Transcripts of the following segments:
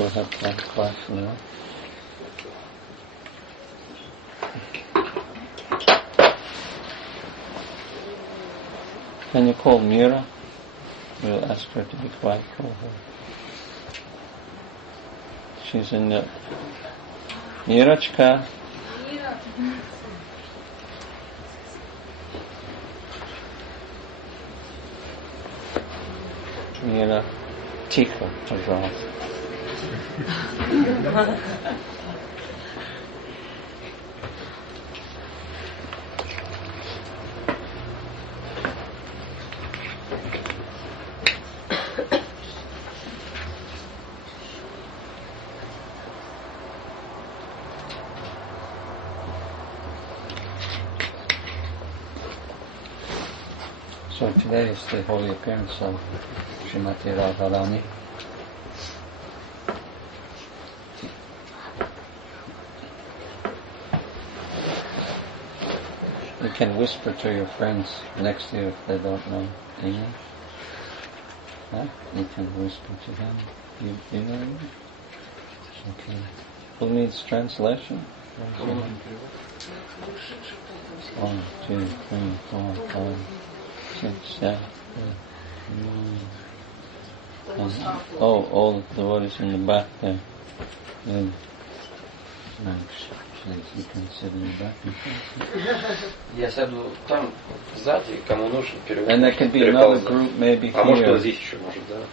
we'll have to have class now. Can you call Mira? We'll ask her to be quiet for her. She's in the... Mirachka. Mira, тихо, пожалуйста. So today is the holy appearance of Srimati Radharani. You can whisper to your friends next to you if they don't know English. Huh? You can whisper to them. You know English? Okay. Who needs translation? 1, 2, 3, 4, 5, 6, 7, 8, 9. All the devotees in the back there. And, you can sit in the back. Я сяду там сзади, кому нужно перевод. And there can be another group maybe here. А может вот здесь еще, может, да?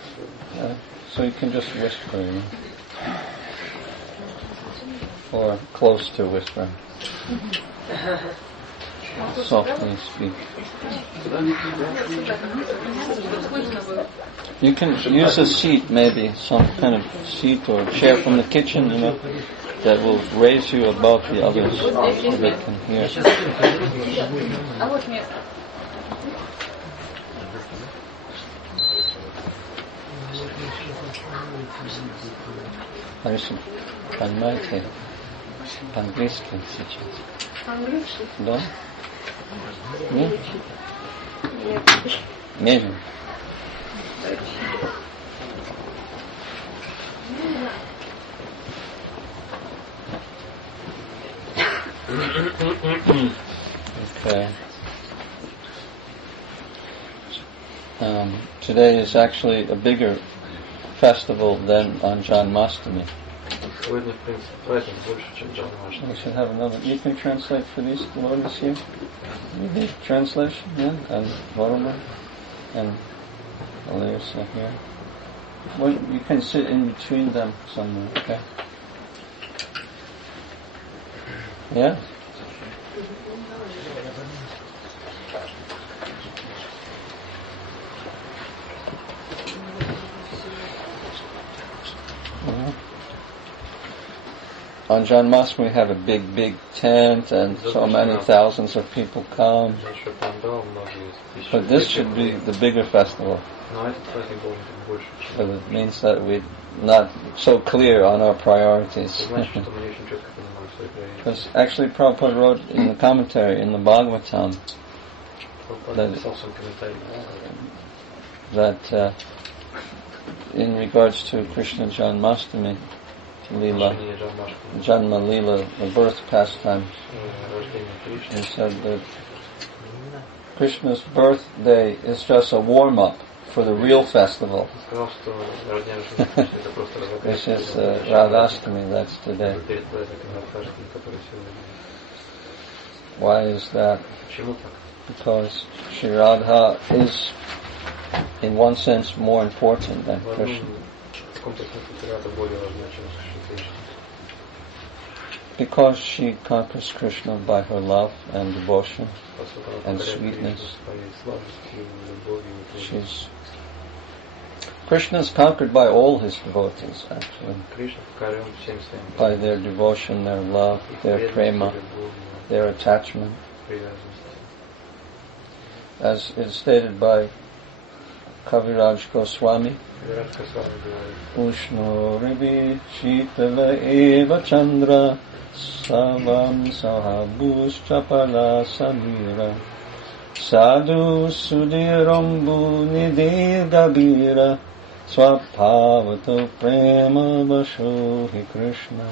So you can just whisper, you know? Or close to whispering. Softly speak. You can use a seat, maybe some kind of seat or chair from the kitchen, you know, that will raise you above the others so they can hear. Харису, понимаете, по-английски сейчас. По-английски? Да? Нет? Нет. Медленно. Okay. Today is actually a bigger festival than on Janmashtami. We should have another. You can translate for these devotees here. You need translation, yeah, and Varma and Alyssa here. Well, you can sit in between them somewhere, okay? Yeah? On Janmashtami we have a big tent and so many thousands of people come. But this should be the bigger festival. But it means that we're not so clear on our priorities. Because actually Prabhupada wrote in the commentary in the Bhagavatam that in regards to Krishna Janmashtami, Leela, Janma Leela, the birth pastime, he said that Krishna's birthday is just a warm-up for the real festival. Which is Radhashtami, that's today. Why is that? Because Shri Radha is, in one sense, more important than Krishna. Because she conquers Krishna by her love and devotion and sweetness. Krishna is conquered by all his devotees, actually. By their devotion, their love, their prema, their attachment. As is stated by Kaviraj Goswami, Ushno Rivi Shitala Eva Chandra Savam Sahabus Chapala Samira Sadhu Sudhirambu Nidhi Gabira Swabhavatu prema vasho hi Krishna.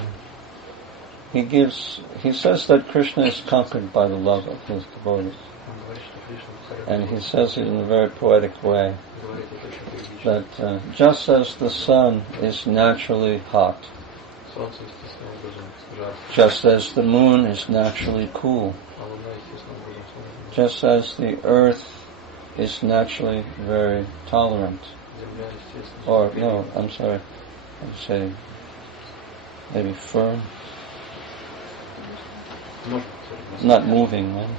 He says that Krishna is conquered by the love of his devotees. And he says it in a very poetic way, that just as the sun is naturally hot, just as the moon is naturally cool, just as the earth is naturally very tolerant, or no, I'm sorry, I'd say maybe firm, not moving, right?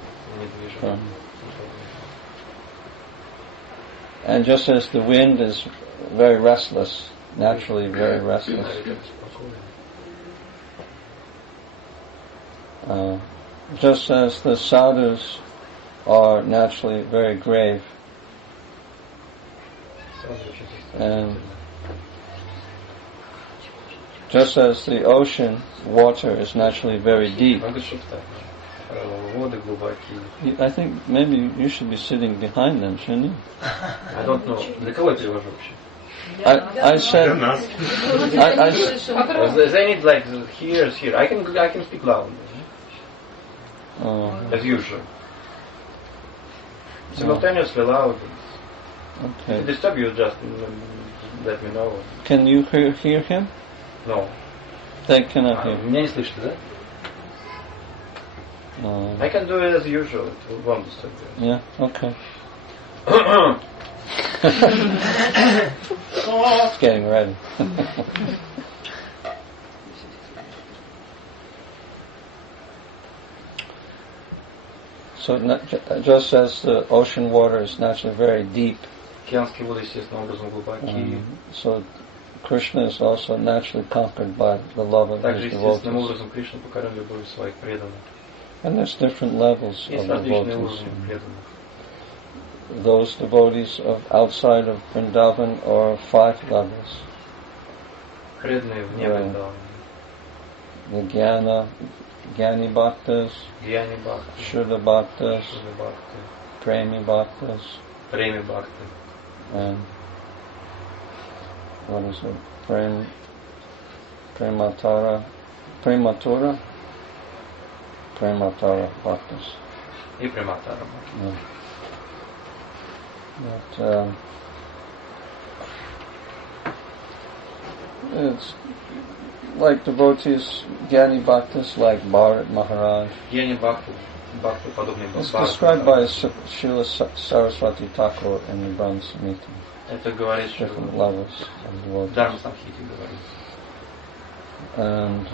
Firm. And just as the wind is very restless, naturally very restless, just as the sadhus are naturally very grave, and just as the ocean water is naturally very deep. I think maybe you should be sitting behind them, shouldn't you? I don't know. Для кого я перевожу вообще? I said. They need like here. I can speak loud. As usual. Simultaneously loud. Okay. If disturb you, just let me know. Can you hear him? No. They cannot hear. Меня не слышите, да? I can do it as usual. It won't disturb you. Yeah. Okay. It's getting ready. So just as the ocean water is naturally very deep, Океанские воды естественным образом глубокие. So Krishna is also naturally conquered by the love of his devotees. Естественным образом Кришна покорен любовью своих преданных. And there's different levels Есть of различные devotees. уровни преданных. Those devotees of outside of Vrindavan are 5 levels. Преданные вне Вриндавана. The Jnani Bhaktas, Shuddha Bhaktas, Premi Bhaktas, and what is it? Prematura Bhaktas. И Преmatara. Yeah. But it's like devotees, Jnani Bhaktas like Bharat Maharaj. Jnani Bhakti подобный It's described by Srila Saraswati Thakur in the Brahma Samhita. Это говорит, что Different levels of devotees. Dharma Samhita говорит. And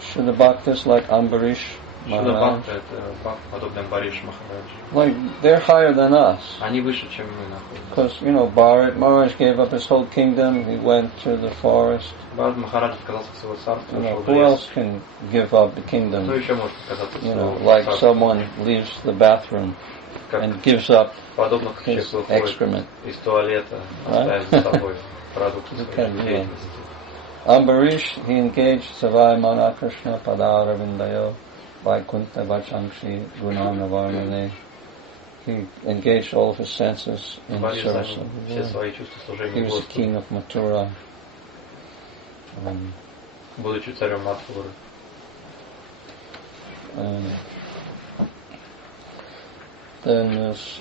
Shuddha Bhaktas like Ambarish Shuddha Maharaj. Bhakta это Бхакта подобный Амбариш Махараджи. Like they're higher than us. Они выше, чем мы находимся. Because Bharat Maharaj gave up his whole kingdom. He went to the forest. Bharat Maharaj отказался от своего царства. Who else can give up the kingdom? Кто еще может отказаться от своего Like царства? someone leaves the bathroom and gives up подобно как his человек выходит excrement. из туалета, оставив за собой продукты своей деятельности. Ambarish, he engaged Savai Mana Krishna Padara Vindayo Vaikuntha Vachamshi Gunana Varnane. He engaged all of his senses in service of the Lord. He was the king of Mathura. Будучи царем Матхуры. Then there's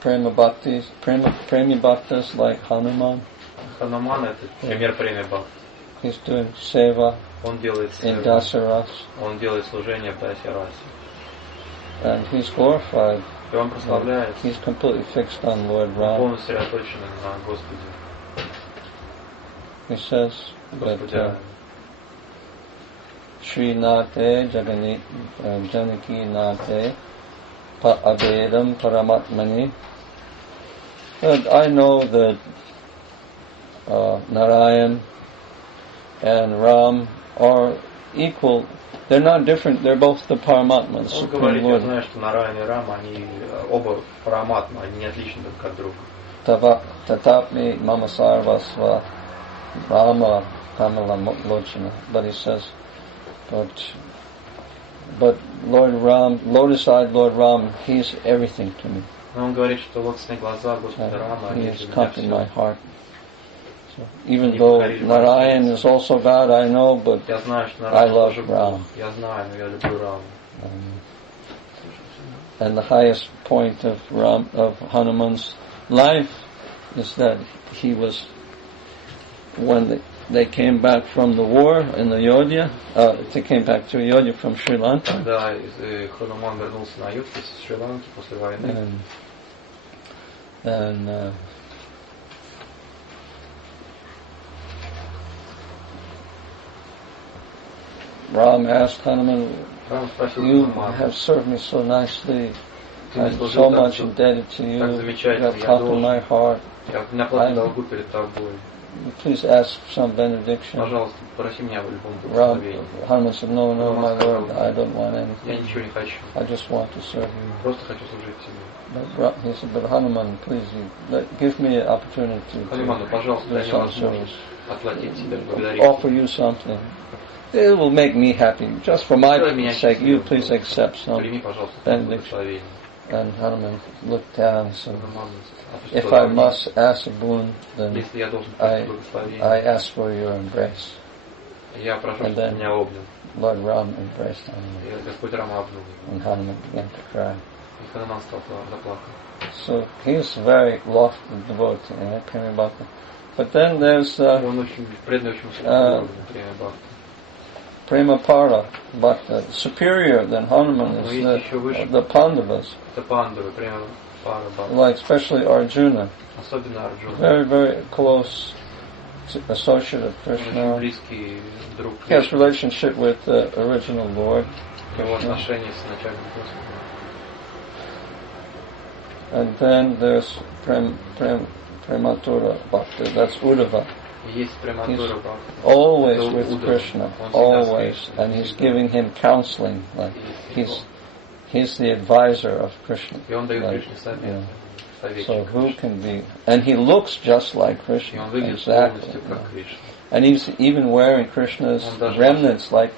Premi Bhaktas like Hanuman. Хануман это пример Преми Бхакти. He's doing seva Он делает in Dasaras. Он делает служение в Дасарасе. And he's glorified. И он прославляет. He's completely fixed on Lord Ram. Полностью сосредоточен на Господе. He says that Shri Nate Janaki Nate Avedam Paramatmani. But I know that Narayan and Ram are equal. They're not different. They're both the Paramatma, the Supreme Lord. Я знаю, что Нараян и Рам, они оба Параматма, они не отличны друг от друга. Tatapmi Mama Sarvasva Rama Kamala Lochana. But he says, but Lord Ram, lotus-eyed Lord Ram, he's everything to me. Но он говорит, что лотосные глаза Господа Рама, he has conquered my heart. So, even though Narayan is also God, I know, but I love Ram. And the highest point of Hanuman's life is that he was, when they came back from the war in the Yodhya, they came back to Yodhya from Sri Lanka. And Ram asked Hanuman, you have served me so nicely, I'm so much indebted to you, you have taught in my heart. Please ask some benediction. Hanuman said, no, my Lord, I don't want anything. I just want to serve you. But he said, but Hanuman, please, give me an opportunity to do some service. Offer you something. It will make me happy. Just for my sake, you please accept some benediction. And Hanuman looked down and said, if I must ask a boon, then I ask for your embrace. And then Lord Ram embraced Hanuman. And Hanuman began to cry. So he is a very lofty devotee, Prema Bhakta. But then there's Prema Para Bhakta. Superior than Hanuman is the Pandavas. Like especially Arjuna. Very, very close associate of Krishna. He has relationship with the original Lord. And then there's Prematura Bhakta, that's Uddhava. He's always with Krishna, always, and he's giving him counseling. Like he's the advisor of Krishna. Like, so who can be? And he looks just like Krishna, exactly. And he's even wearing Krishna's remnants. Like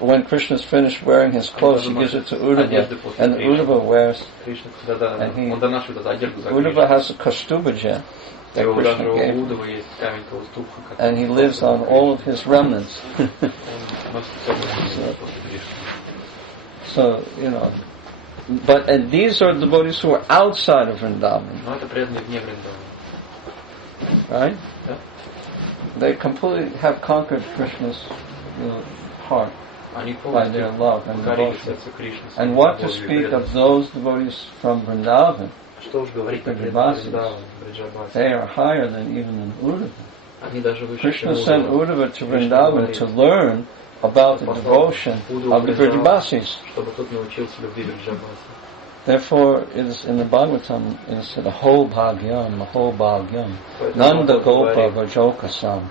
when Krishna's finished wearing his clothes, he gives it to Uddhava, and Uddhava wears. And Uddhava has a Kaustubha that Krishna gave, and he lives on all of his remnants. So and these are devotees who are outside of Vrindavan, right? They completely have conquered Krishna's heart by their love and devotion. And what to speak of those devotees from Vrindavan? They are higher than even Uddhava. Krishna sent Uddhava to Vrindavan to learn about the devotion of the Vrijabasis. Therefore, it is in the Bhagavatam, it is said, Aho Bhagyam, Nanda Gopa Vajokasam,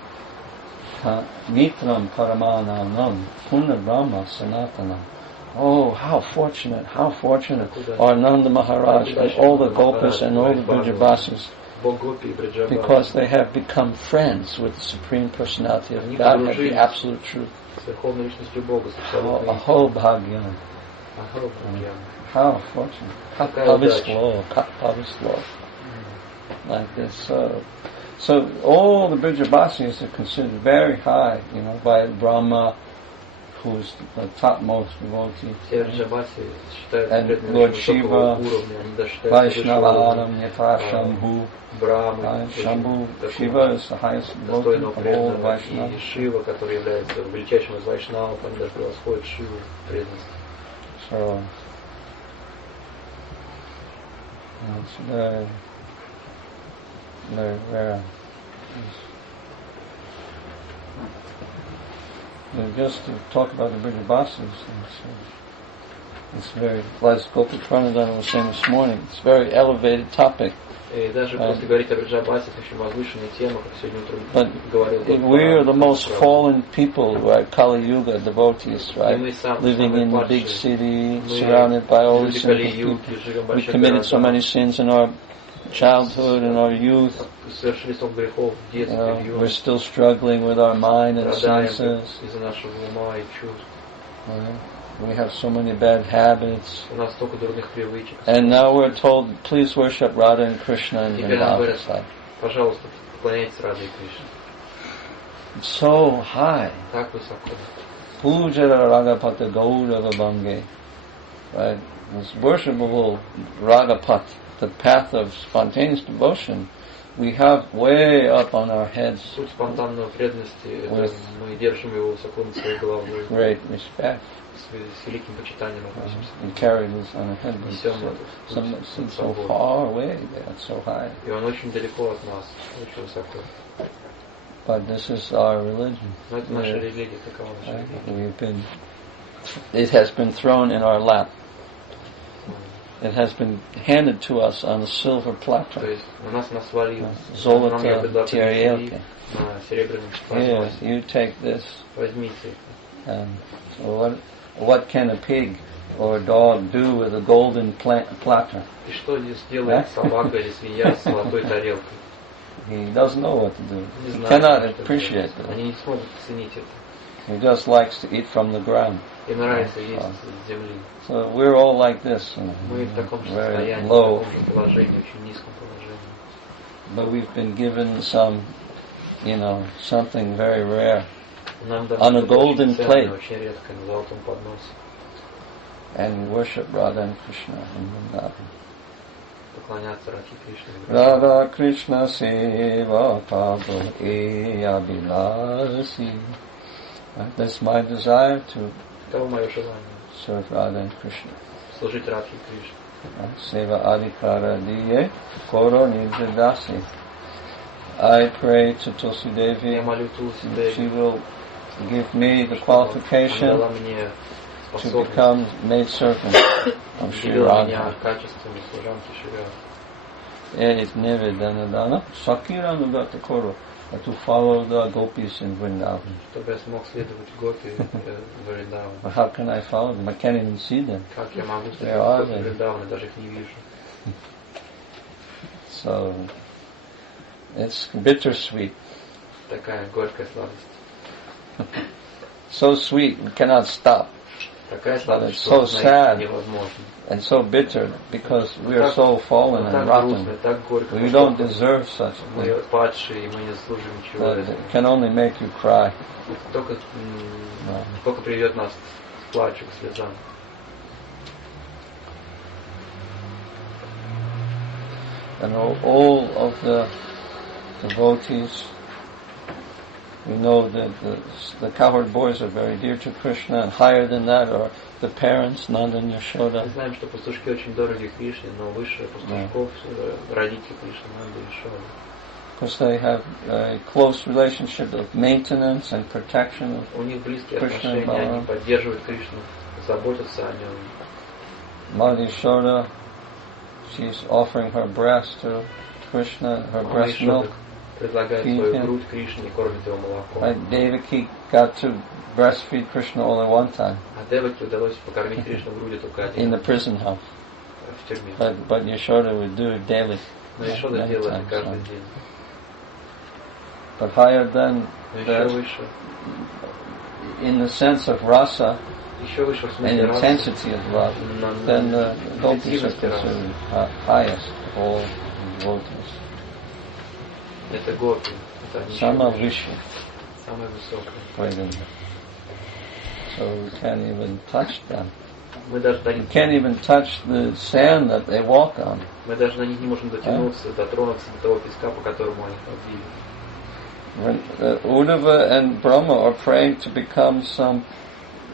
Mitram Paramananam, Puna Brahma Sanatanam. Oh, how fortunate are Nanda Maharaj and all the Gopas and all the Vrijabasis, because they have become friends with the Supreme Personality of Godhead, the Absolute Truth. Aho Bhagyam. How fortunate. Kapavislo. Like this. So all the Vrijabasis are considered very high, by Brahma, who's the topmost devotee. And Lord Shiva, Vaishnavaram, Yatha Shambhu. Shambhu, Shiva is the highest devotee of all the Vaishnavas. So, it's very, very rare. Just to talk about the Vrijabasis, it's very, as Gopi Pranadana was saying this morning, it's a very elevated topic. But we are the most fallen people, right? Kali Yuga devotees, right? Living in a big city, surrounded by all these things. We committed so many sins in our childhood and our youth. We're still struggling with our mind and senses. We have so many bad habits. And now we're told, please worship Radha and Krishna in Vrindavan. It's so high. Так высоко. Pujara Ragapata Gaurava Bange. Right? This worshipable Ragapat, the path of spontaneous devotion, we have way up on our heads. Суть спонтанной преданности, это мы держим его высоко над своей головой. Great respect. С великим почитанием относимся. We carry this on our head. It's so far away, it's so high. И он очень далеко от нас, очень высоко. But this is our religion. Но это наша религия, такова наша религия. It has been thrown in our lap. It has been handed to us on a silver platter. То есть на нас свалилось. Zolota tiarielke. На серебряном Here, you take this. Возьмите. So what can a pig or a dog do with a golden platter? И что сделает собака или свинья с золотой тарелкой? He doesn't know what to do. He cannot appreciate it. Они не смогут оценить это. He just likes to eat from the ground. Им нравится есть с земли. So we're all like this, Мы в таком же very состоянии, low. в таком же положении, очень низком положении. But we've been given some, something very rare on a golden plate. Очень редко на золотом подносе. And worship Radha and Krishna in Vrindavan. Поклоняться Радхе Кришне. Radha Krishna Seva Pablo E Abhilasi. That's my desire to serve Radha and Krishna. Служить Радхе Кришне. Seva Adhikara Diye Koro Nidradasi. I pray to Tulsi Devi. She will give me the qualification to become maid servant of Sri Radha. It never dana Sakiranugata Koro, to follow the gopis in Vrindavan. But how can I follow them? I can't even see them. Where are they? So it's bittersweet. So sweet, we cannot stop. But it's so sad and so bitter because we are so fallen and rotten. We don't deserve such a thing. It can only make you cry. And all of the devotees, we know that the cowherd boys are very dear to Krishna, and higher than that are the parents, Nanda and Yashoda. Because they have a close relationship of maintenance and protection of Krishna and Balaram. Mother Yashoda, she's offering her breast to Krishna, her breast milk. Right, Devaki got to breastfeed Krishna only one time in the prison house. But Yashoda would do it daily. But higher than that, in the sense of rasa and intensity of love, then the gopis are considered highest of all devotees. Sama Vishya. So we can't even touch them. We can't even touch the sand that they walk on. When Uddhava and Brahma are praying to become some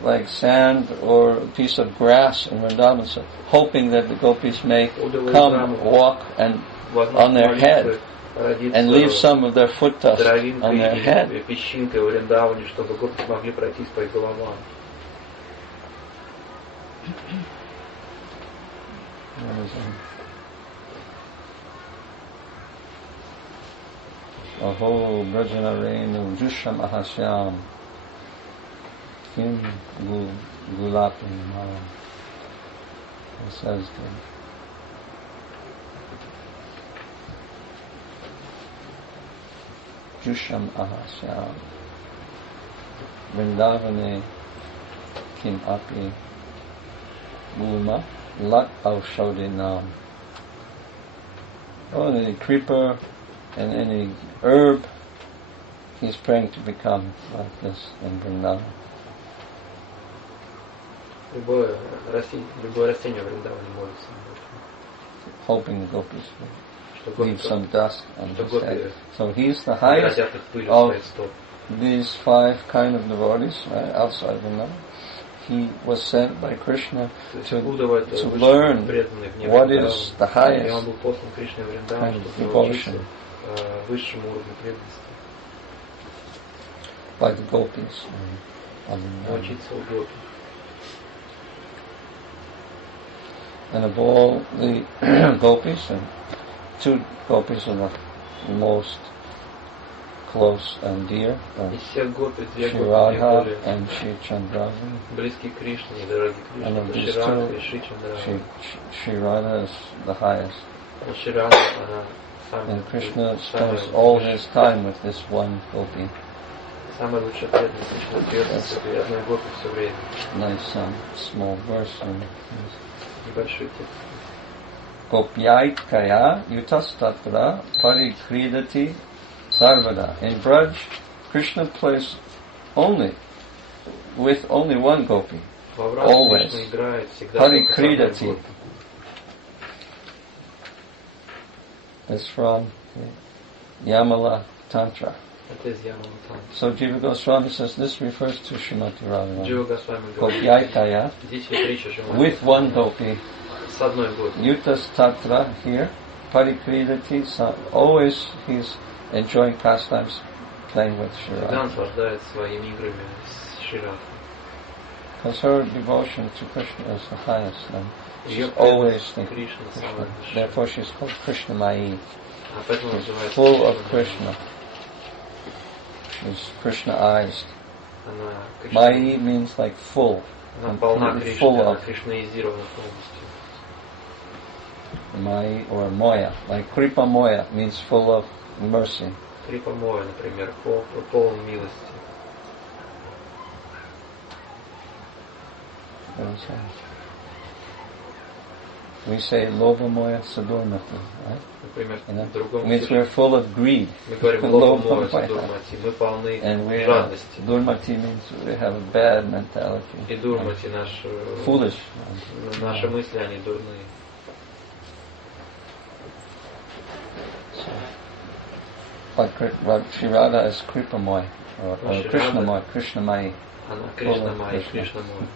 like sand or a piece of grass in Vrindavan, so hoping that the gopis may come walk and on their head and leave some of their foot dust on their head. Aho Brajanarenu Jusham Ahasyam Kim Gulapim Malam. It says Jusham Ahasyam Vrindavane Kim Api Gulma Lat Aushode Nam. Oh, any creeper and any herb he's praying to become like this in Vrindavan. Любое растение в Вриндаване молится. Hoping the gopis will leave some dust on his head. So he's the highest of these 5 kind of devotees, right, outside Vrindavan. He was sent by Krishna to learn what is the highest kind of devotion by the gopis. And of all the gopis, and 2 gopis are the most close and dear, Shri Radha and Shri Chandravani. And of these 2, Shri Radha is the highest. And Krishna spends all his time with this one gopi. Nice small verse. Gopyaikaya yutastatra parikridati sarvada. In Braj, Krishna plays with only one gopi. Always. Parikridati. It's from Yamala Tantra. So Jiva Goswami says this refers to Srimati Radharani. Gopyaikaya, with one gopi. Yutas Tatra here, Parikridati, so always he's enjoying pastimes playing with Shri Radha. Because her devotion to Krishna is the highest, and she's always thinking Krishna. Therefore she's called Krishna Mai. She's full of Krishna. She's Krishna-ized. Mai means like full. Full of. Mai or Moya. Like Kripa Moya means full of mercy. Kripa Moya, например, полон милости. We say Lova Moya Sadurmati, right? Например, means we're full of greed. Мы говорим Lova Moya Sadurmati. Мы полны жадности. Durmati means we have a bad mentality. И Durmati foolish. Наши мысли, они дурные. But Shri Radha is Kripamoy, or Krishnamoy, Krishnamai. Она Krishnamai, Krishnamai.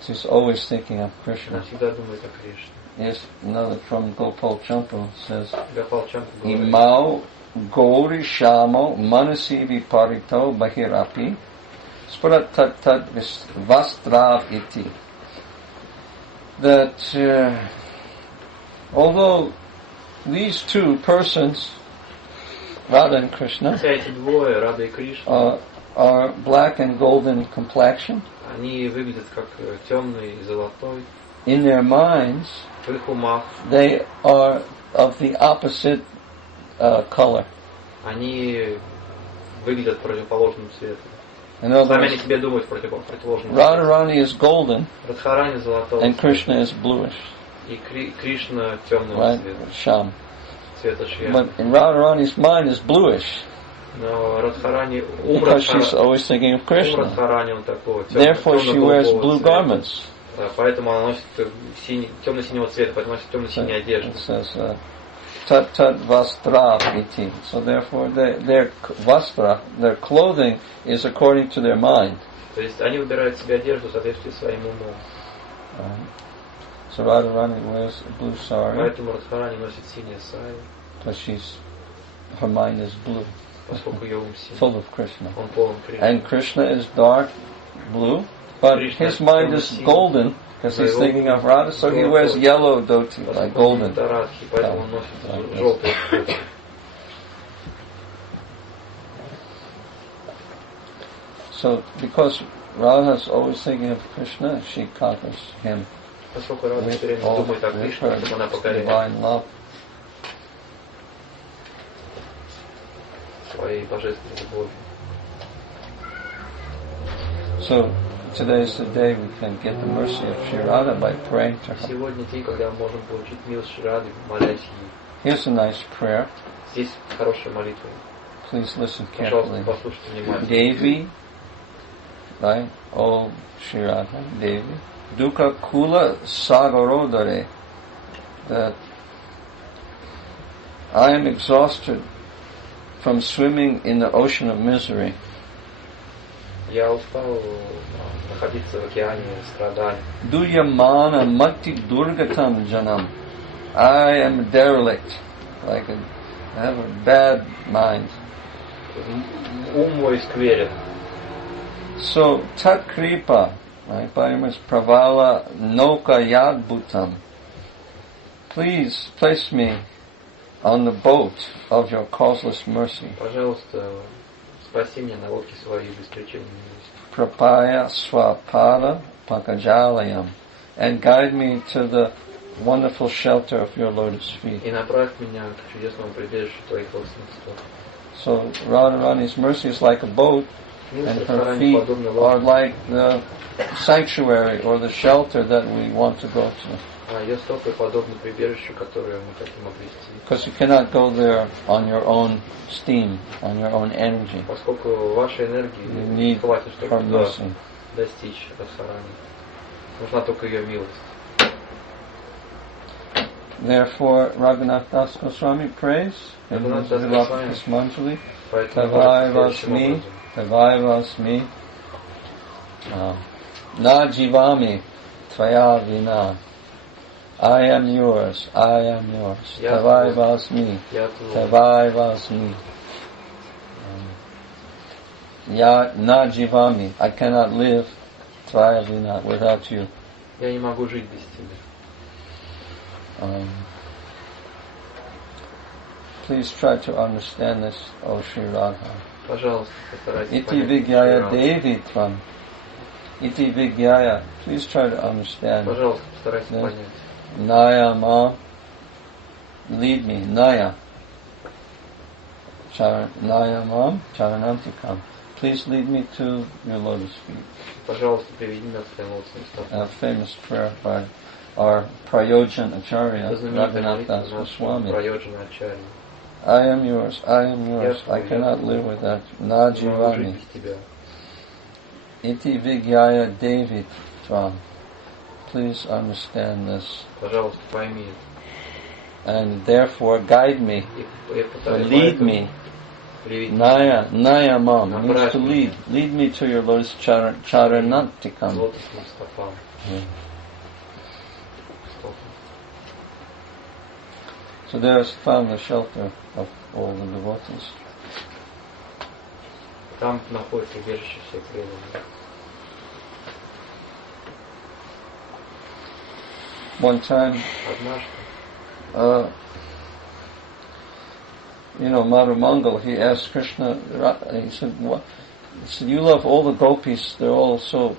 She's always thinking of Krishna. Она всегда думает о Кришне. Yes, another from Gopal Champu says, Gopal Champu Imau Gauri Shamo Manasi Viparito Bahirapi Sparat Tat Tat Vastrav Iti. That although these 2 persons, Radha and Krishna, are black and golden complexion, они выглядят как темный и золотой. In their minds, в их умах, they are of the opposite color. Они выглядят противоположным цветом. Сами они себе думают противоположным цветом. Radharani is golden, Радхарани золотой, and Krishna is bluish. И Кришна темного цвета. Sham. Цвета Шьям. But in Radharani's mind is bluish. Но Радхарани, because she's always thinking of Krishna. Therefore she wears blue garments. Поэтому она носит темно-синего цвета, поэтому носит темно-синие одежды. It says tat tat vastra iti. So therefore their vastra, their clothing, is according to their mind. То есть они выбирают себе одежду в соответствии с своим умом. So Radharani wears a blue sari. Поэтому Радхарани носит синее сари. Because her mind is blue. Поскольку ее ум full of Krishna. Он полон Кришны. And Krishna is dark blue, but his mind is golden because he's thinking of Radha, so he wears yellow dhoti, like golden. Поэтому он носит желтый. So because Radha is always thinking of Krishna, she conquers him with all her divine love. So today is the day we can get the mercy of Shri Radha by praying to her. Сегодня день, когда мы можем получить милость Шри Рады, молясь ей. Here's a nice prayer. Здесь хорошая молитва. please listen carefully. Devi, right? Oh, Shri Radha, Devi. Dukkha kula sagarodare. That I am exhausted from swimming in the ocean of misery. Я устал находиться в океане страданий. Duyamana mati durgatam janam. I am a derelict. I have a bad mind. Ум мой скверен. So, tat kripa, right, by Ms. Pravala Noka Yad Bhutam. Please place me on the boat of your causeless mercy. Пожалуйста, спаси меня на лодке своей беспричинной милости. Prapaya Swapada Pankajalayam. And guide me to the wonderful shelter of your lotus feet. И направь меня к чудесному прибежищу твоих лотосных стоп. So, Radharani's mercy is like a boat, and her feet are like the sanctuary or the shelter that we want to go to. Ее стопы подобны прибежищу, которое мы хотим обрести. Because you cannot go there on your own steam, on your own energy. Поскольку вашей энергии не хватит, чтобы туда достичь Радхарани. Нужна только ее милость. Therefore, Raghunath Das Goswami prays in his Vilapis Manjali, Tavaivasmi, Tavaivasmi, Na jivami, Tvaya vina. I am yours, I am yours. Tavaivasmi, Tavaivasmi. Na jivami, I cannot live, Tvaya vina, without you. Я не могу жить без тебя. Please try to understand this, O Sri Radha. Пожалуйста, постарайтесь Iti Vigyaya Devi Tvam. Iti Vigyaya. Please try to understand. Пожалуйста, постарайтесь понять. Naya Ma. Lead me. Naya. Naya Ma. Charanantikam. Please lead me to your lotus feet. Пожалуйста, приведи меня к твоим лотосным стопам. A famous prayer by our Prayojan Acharya, Raghunath Das Goswami. I am yours, I am yours, I cannot live without you. Na jivami. Iti Vigyaya Devi Tvam. Please understand this. And therefore guide me, or lead me. Naya, Naya Mam, means to lead. Lead me to your lotus charanantikam. So there is found the shelter of all the devotees. Там находится убежище всех преданных. One time, Madhu Mangal, he asked Krishna, he said, you love all the gopis, they're all so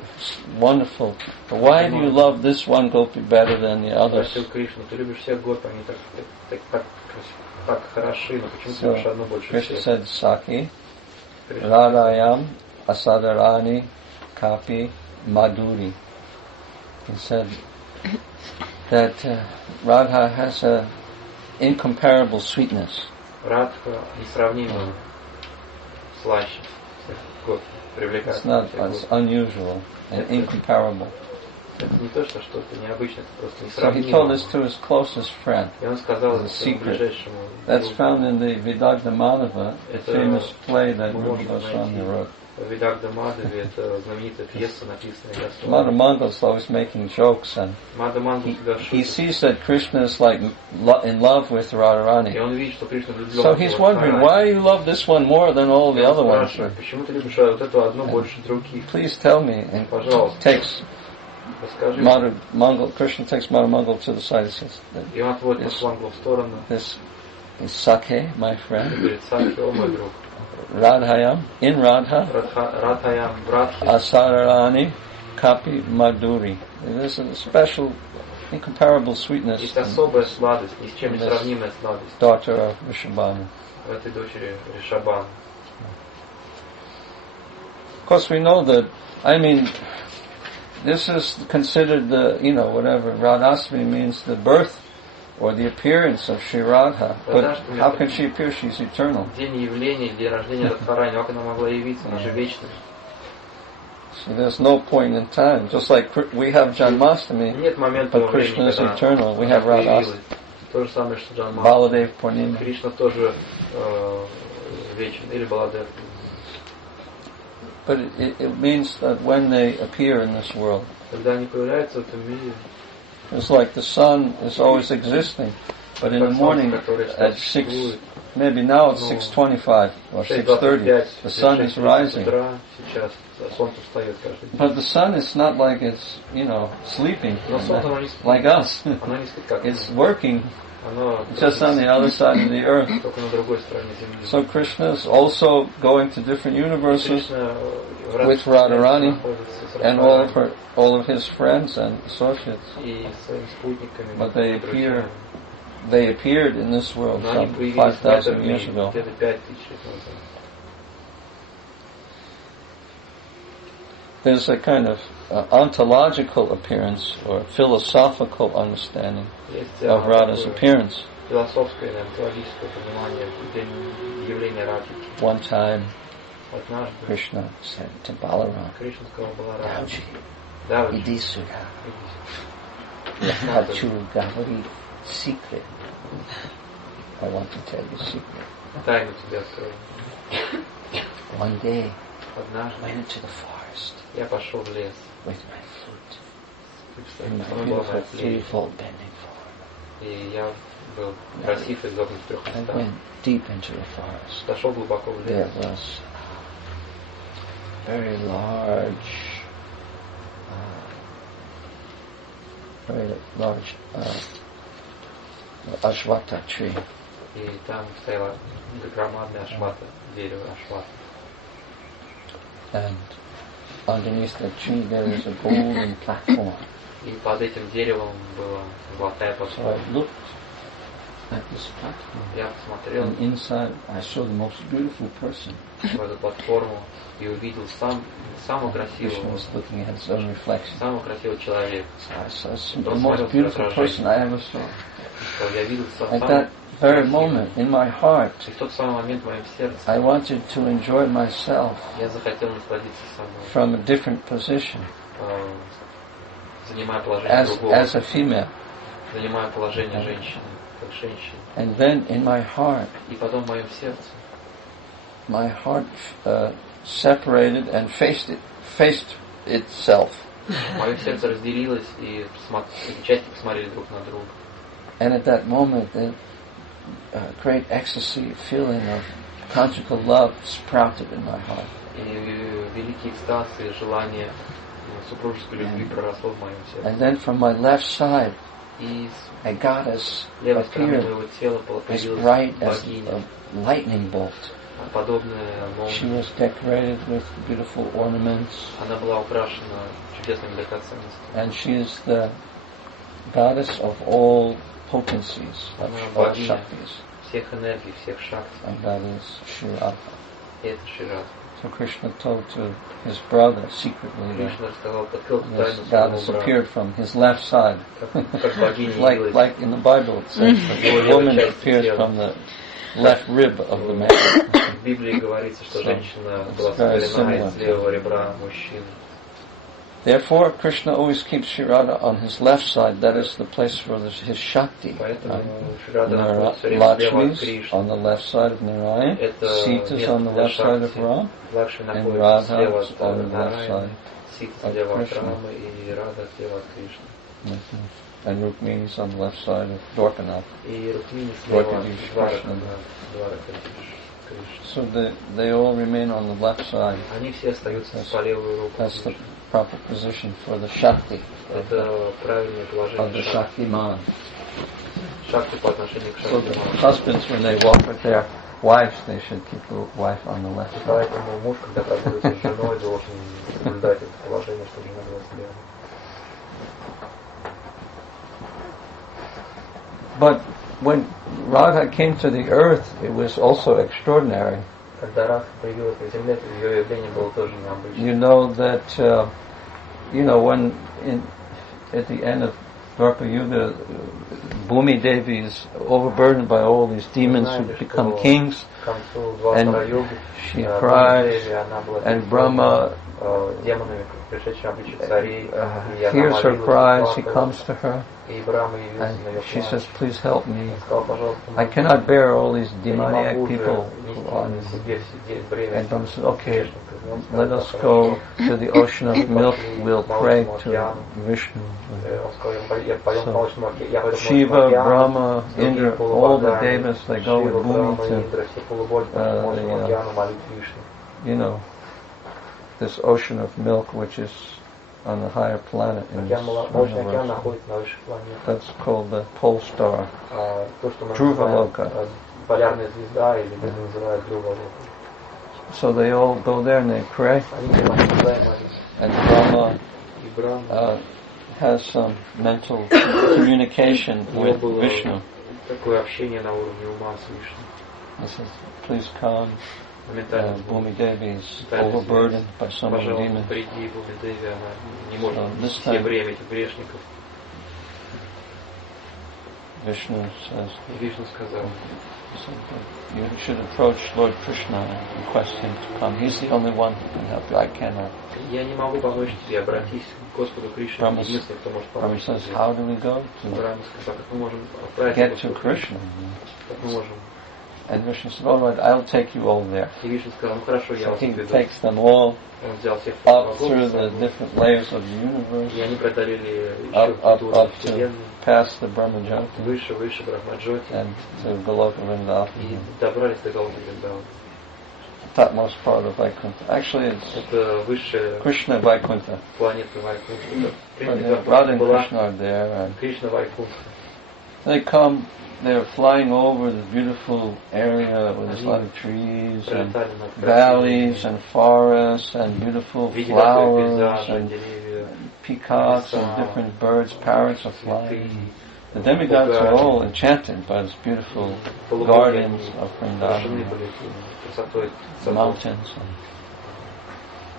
wonderful. But why do you love this one gopi better than the others? So Krishna said, Saki, Radhayam, Asadarani, Kapi, Madhuri. He said that Radha has an incomparable sweetness. Радха несравнимо слаще. It's not it's unusual and incomparable. So he told this to his closest friend. It's a secret. That's found in the Vidagdha Madhava, the famous play that Rupa Goswami wrote. Madhu Mangal is always making jokes, and he sees that Krishna is like in love with Radharani. So he's wondering, why you love this one more than all the other ones? Please tell me. And takes Madhu Mangal, Krishna takes Madhu Mangal to the side and says, this is Sakhe, my friend. Radhayam, in Radha, Asararani, Kapi Madhuri. There's a special, incomparable sweetness in this daughter of Rishabhanu. Of course we know that, this is considered the, whatever, Radhastami means the birth or the appearance of Sri Radha. But how can she appear? She's eternal. День явления, день рождения Радхарани, как она могла явиться? Она же вечна. So there's no point in time. Just like we have Janmashtami, but Krishna is eternal. We have Radhaštami. То же самое, что Джанмаштами. Baladev Purnima. Кришна тоже вечен, или Баладев. But it means that when they appear in this world, it's like the sun is always existing, but in the morning at 6, maybe now it's 6:25 or 6:30, the sun is rising. But the sun is not like it's, sleeping, like us. It's working. Just on the other side of the earth. So Krishna is also going to different universes with Radharani and all of his friends and associates. But they appeared in this world some 5,000 years ago. There's a kind of ontological appearance or philosophical understanding of Radha's appearance. One time, Krishna said to Balaram, Dauji, idi sudha. Yahachu gavari secret. I want to tell you a secret. One day, I went into the forest with my flute in my beautiful threefold bending form. I went deep into the forest. There was very large ashwata tree. And underneath the tree there is a golden platform. So I looked at this platform, and inside I saw the most beautiful person. Krishna was looking at his own reflection. So I saw the most beautiful person I ever saw. At that very moment, in my heart, I wanted to enjoy myself from a different position, as a female. And then in my heart, separated and faced itself. And at that moment, a great ecstasy, feeling of conjugal love sprouted in my heart. And then from my left side, a goddess appeared as bright as a lightning bolt. She was decorated with beautiful ornaments. And she is the goddess of all potencies, of all Shaktis. And that is Sri Radha. So Krishna told to his brother secretly that this goddess appeared from his left side. like in the Bible it says that the woman appears from the left rib of the man. So it's very similar. Therefore, Krishna always keeps Sri Radha on his left side. That is the place for his Shakti. Lakshmi is on the left side of Narayan, Sita is on the left side of Ram, and Radha is on the left side of Krishna. And Rukmini is on the left side of Dwarkanath. So they all remain on the left side. That's the proper position for the Shakti of the Shaktiman. So the husbands, when they walk with their wives, they should keep the wife on the left side. But when Radha came to the earth, it was also extraordinary. You know that, when at the end of Dwapara Yuga, Bhumi Devi is overburdened by all these demons who become kings, and she cries, and Brahma hears her cries. He comes to her, and she says, "Please help me. I cannot bear all these demoniac people." And Brahma says, "Okay, let us go to the ocean of milk. We'll pray to Vishnu." So Shiva, Brahma, Indra, all the devas, they go with Bhumi to this ocean of milk, which is on the higher planet in this universe. That's called the pole star, Dhruvaloka. So they all go there and they pray, and Brahma has some mental communication with Vishnu. He says, "Please come. Bhumi Devi is overburdened by so many demons." So this time Vishnu says, "You should approach Lord Krishna and request him to come. He's the only one who can help you. I cannot." Brahma says, "How do we go to get to Krishna?" And Vishnu said, "All right, I'll take you all there." So he takes them all up through the different layers of the universe, up to past the Brahmajyoti, and to Goloka Vrindavan, topmost part of Vaikuntha. Actually, it's Krishna Vaikuntha. Radha and Krishna are there, and they come. They're flying over this beautiful area where there's a lot of trees and valleys and forests and beautiful flowers and peacocks and different birds. Parrots are flying. The demigods are all enchanted by this beautiful gardens of Vrindavan, mountains.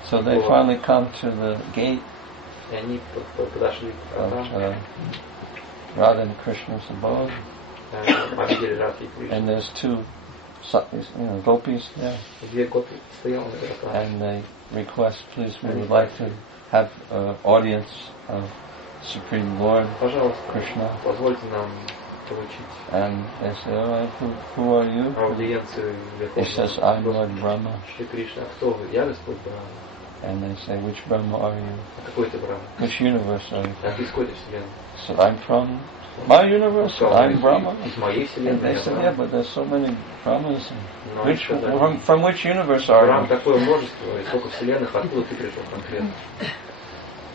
So they finally come to the gate of Radha and Krishna's abode. And there's two gopis there, and they request, "Please, we would like to have an audience of Supreme Lord Krishna." And they say, "All right, who are you?" He says, "I'm Lord Brahma." And they say, "Which Brahma are you? Which universe are you?" So, "I'm from my universe, I'm Brahma." And they said, "Yeah, but there's so many Brahmas. From which universe are you?"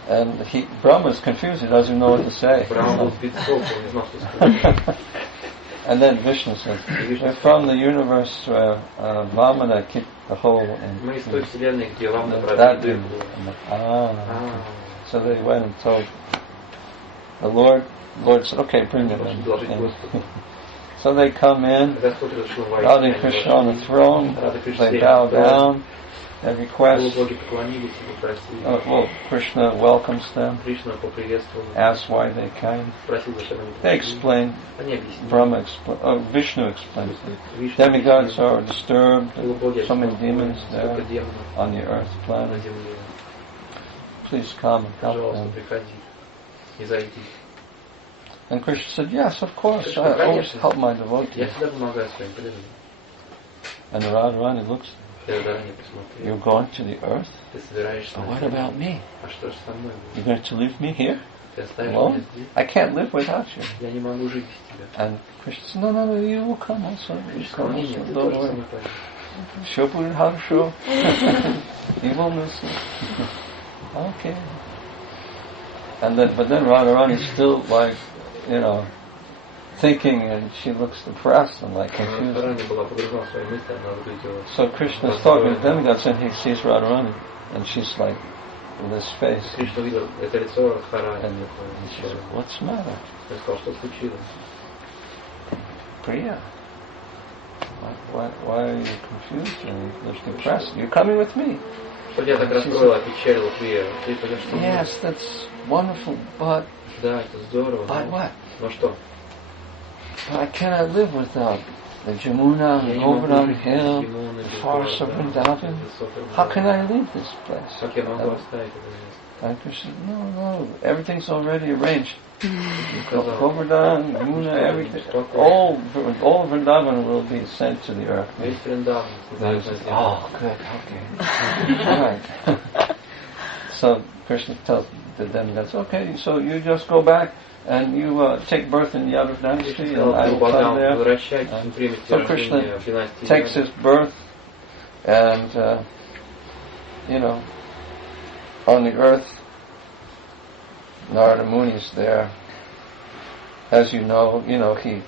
And Brahma is confused, he doesn't know what to say. And then Vishnu says, "We're from the universe where Vamana kicked the hole in that universe." So they went and told the Lord. The Lord said, "Okay, bring them in." So they come in, Radha and Krishna on the throne, they bow down, they request, Krishna welcomes them, asks why they came. They explain, Vishnu explains. Demigods are disturbed, so many demons there on the earth planet. Please come and help them. And Krishna said, "Yes, of course, I always help my devotees." And the Radharani looks, "You're going to the earth? But what about me? You're going to leave me here alone? I can't live without you." And Krishna said, No, you will come also. Don't worry. Все будет хорошо. You will miss it. Okay. But then Radharani still thinking, and she looks depressed and confused. So Krishna is talking to demigods, and he sees Radharani, and she's with this face. And she says, "What's the matter?" "Priya, Why are you confused and depressed? You're coming with me. Yes, that's wonderful, but what? But I cannot live without the Jamuna, the Govardhan Hill, the forest of Vrindavan. How can I leave this place? And Krishna said, no, everything's already arranged. Govardhan, Jamuna, everything, all Vrindavan will be sent to the earth. Oh, good, okay. Alright. So Krishna tells them, that's okay, so you just go back and you take birth in the other dynasty and I will come there. So Krishna takes his birth and, on the earth, Narada Muni is there. As you know, he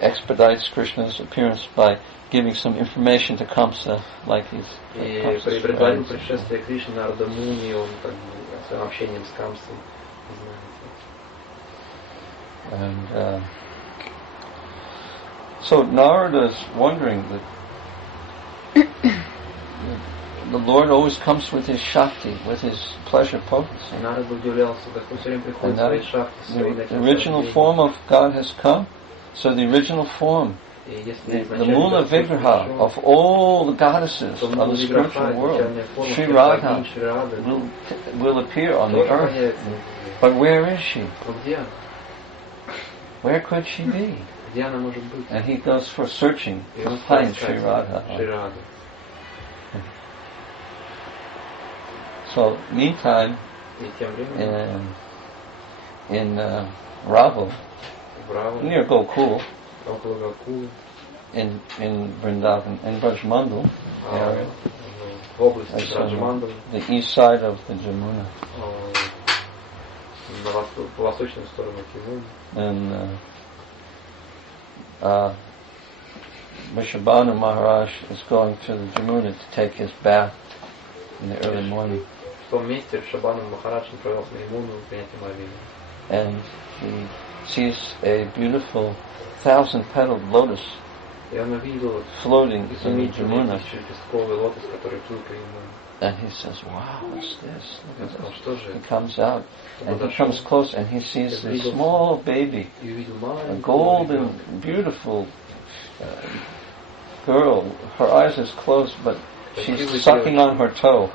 expedites Krishna's appearance by giving some information to Kamsa, like he's and so Narada's wondering that the Lord always comes with his Shakti, with his pleasure potency. And that the original form of God has come, so the original form, the Mula Vigraha of all the goddesses of the spiritual world, Sri Radha, will appear on the earth. But where is she? Where could she be? And he goes for searching to find Sri Radha. So, meantime, in Raval, near Gokul, in Vrindavan, in Brajmandal area, the east side of the Jamuna. And Vrishabhanu Maharaj is going to the Jamuna to take his bath in the early morning. And he sees a beautiful 1,000-petaled lotus floating in the Jamuna. And he says, wow, what's this? Look at this. He comes out and he comes close and he sees this small baby, a golden, beautiful girl. Her eyes is closed, but she's sucking on her toe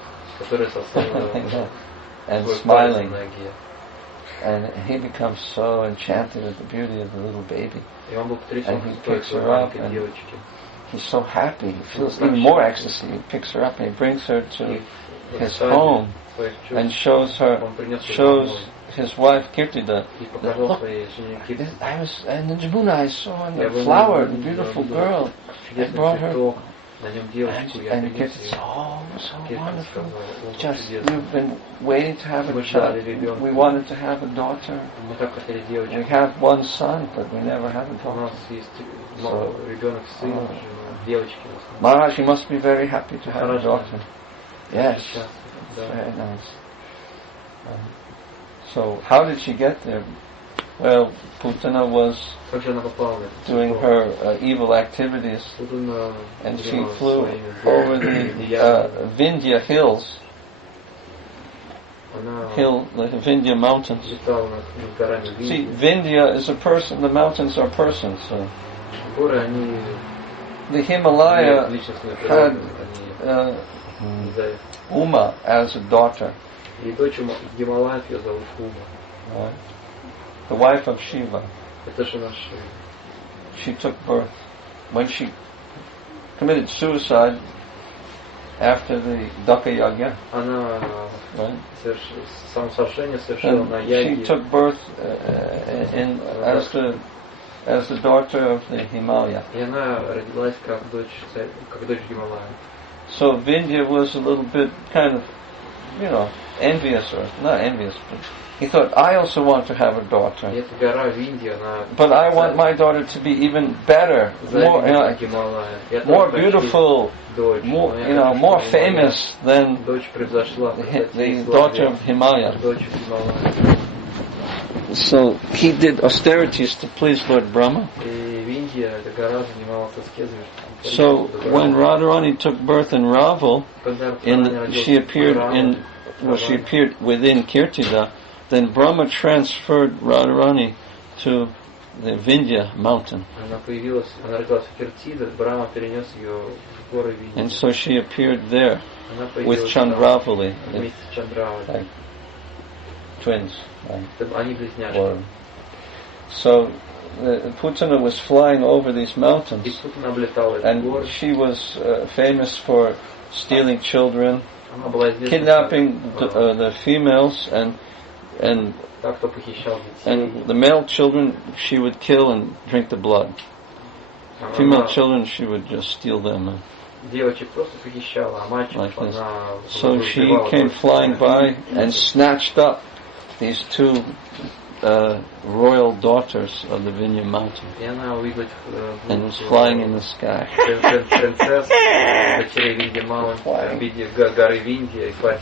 and smiling. And he becomes so enchanted with the beauty of the little baby. And he picks her up and he's so happy. He feels even more ecstasy. He picks her up and he brings her to his home and shows his wife Kirtida. Look, I was in the Jamuna, I saw the flower, the beautiful girl. I brought her. And Kirtida said, oh, so wonderful. Just, we've been waiting to have a child. We wanted to have a daughter. We have one son, but we never have a daughter. So, Maharaj, you must be very happy to have a daughter. Yes, very nice. So, how did she get there? Well, Putana was doing her evil activities, and she flew over the Vindhya hills, the Vindhya mountains. See, Vindhya is a person, the mountains are persons. So. The Himalaya had Uma as a daughter. Right. The wife of Shiva. She took birth. When she committed suicide after the Daka Yagya, right? She took birth as the daughter of the Himalaya. So Vindhya was a little bit kind of, envious, or not envious, but he thought, I also want to have a daughter. But I want my daughter to be even better, more beautiful, more famous than the daughter of Himalaya. So he did austerities to please Lord Brahma. So when Radharani took birth in Raval, she appeared within Kirtida, then Brahma transferred Radharani to the Vindhya mountain. And so she appeared there with Chandravali, like twins. So Putana was flying over these mountains, and she was famous for stealing children, kidnapping the females, and the male children she would kill and drink the blood. Female children she would just steal them. Like this. So she came flying by and snatched up these two royal daughters of the Vindhya mountain, and was flying in the sky.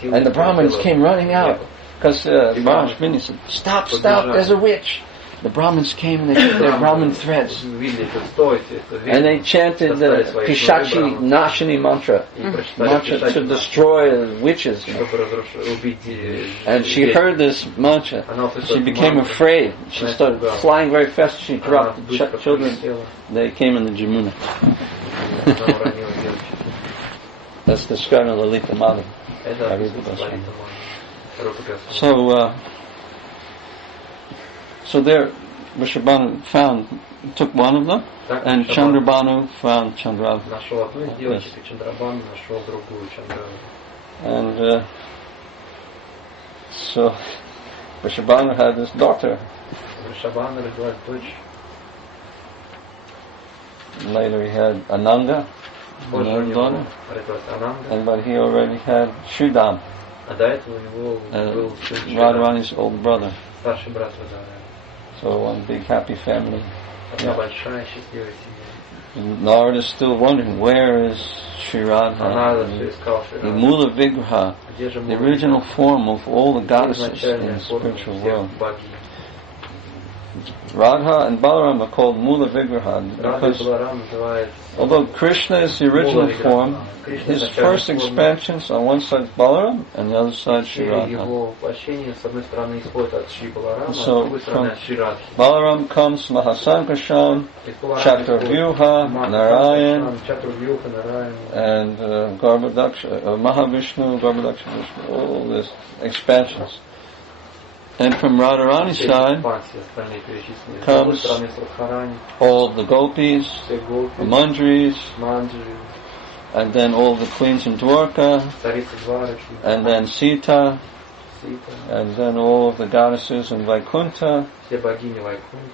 And the Brahmins came running out, because Maharaj Vindhya said, stop, there's a witch. The Brahmins came and they took their Brahmin threads, and they chanted the Pishachi Nashini mantra to destroy witches. And she heard this mantra. She became afraid. She started flying very fast. She dropped the children. They came in the Jamuna. That's described in Lalita Madhava. So there, Vrishabhanu took one of them, and Chandrabhanu found Chandrava. Yes. And so Vrishabhanu had this daughter. Later he had Ananga, another daughter, but he already had Sridham, Radharani's old brother. So one big happy family. And Narada is still wondering, where is Sri Radha? The Mula Vigraha, the original form of all the goddesses in the spiritual world. Radha and Balaram are called Mula Vigraha because although Krishna is the original form, his first expansions on one side is Balaram and the other side Sri Radha. So from Balaram comes Mahasankarshan, Chaturvyuha, Narayan, and Mahavishnu, Garbhadaksha Vishnu, all these expansions. And from Radharani's side comes all the gopis, the mandris, and then all the queens in Dwarka, and then Sita, and then all of the goddesses in Vaikuntha,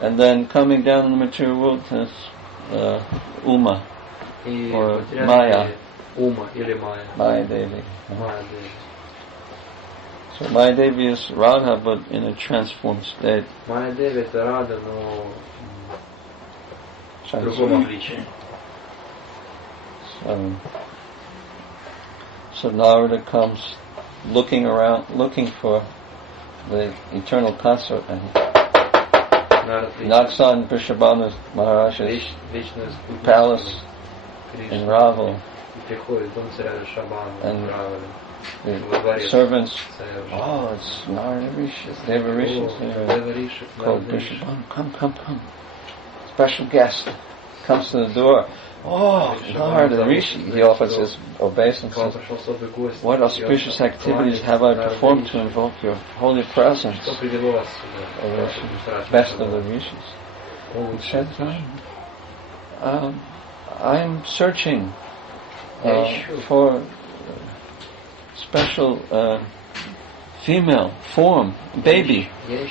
and then coming down in the material world is Uma, or Maya, Maya Devi. So Maya Devi is Radha, but in a transformed state. Maya Devi is Radha, no. So Narada comes looking around, looking for the eternal consort, and he knocks on Vrishabhanu Maharaj's palace in Raval, and the servants, it's Narada Rishis, Deva Rishis, called Vrishabhanu, come, special guest, comes to the door. Narada Rishi, he offers his obeisance, says, what auspicious activities have I performed to invoke your holy presence, best of the Rishis? He said, I'm searching for special female form, baby. He